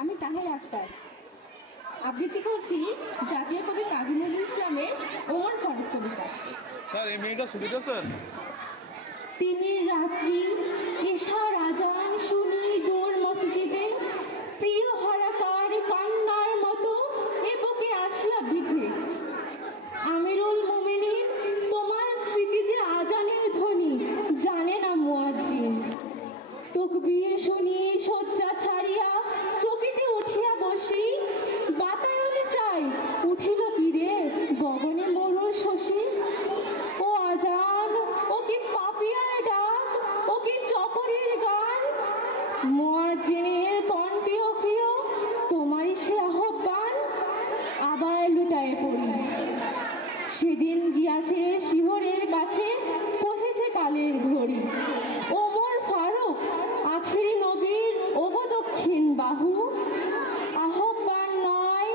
আমি তাহের আক্তার। আবৃত্তি করছি জাতীয় কবি কাজী নজরুল ইসলামের ওমর ফারুক কবিতা। স্যার এই মেয়েটা ছুটিতে স্যার? তিনি রাত্রি এশার আজান শুনি দূর মসজিদে প্রিয় হারাকার কান্নার মতো এ বুকে আসিয়া বিধে। আমিরুল মুমিনিন তোমার স্মৃতি যে আজানের ধ্বনি জানে না মুয়াজ্জিন। তকবীর শুনি শয্যা ছাড়িয়া মুয়াজ্জিনের কণ্ঠে প্রিয়, তোমারই সে আহ্বান আবার লুটায়ে পড়ি। সেদিন গিয়াছে শিহরের কাছে, কহেছে কালের ঘড়ি। ওমর ফারুক, আখিরি নবীর, ওগো দক্ষিণ বাহু, আহ্বান নয়,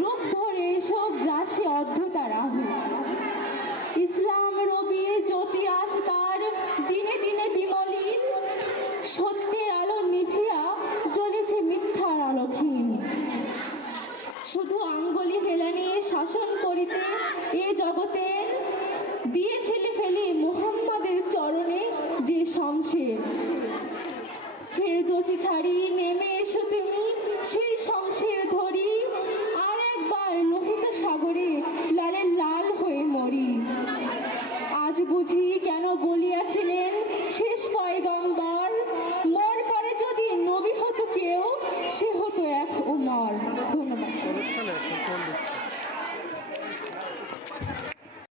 রূপ ধরে এসব গ্রাসে অদ্ভুতা রাহু। ইসলাম রবি জ্যোতি আজ তার দিনে দিনে বিমলিন সত্যের শুধু আঙ্গুলি হেলানি শাসন করিতে এ জগতে দিয়েছিলে ফেলি মুহাম্মাদের চরণে যে শমশের ফেরদোসি ছাড়ি নেমে এসো তুমি সেই শমশের ধরি আর একবার লোহিত সাগরে লালে লাল হয়ে মরি। আজ বুঝি কেন বলিয়াছিলেন শেষ পয়গম্বর এক ও নর। ধন্যবাদ।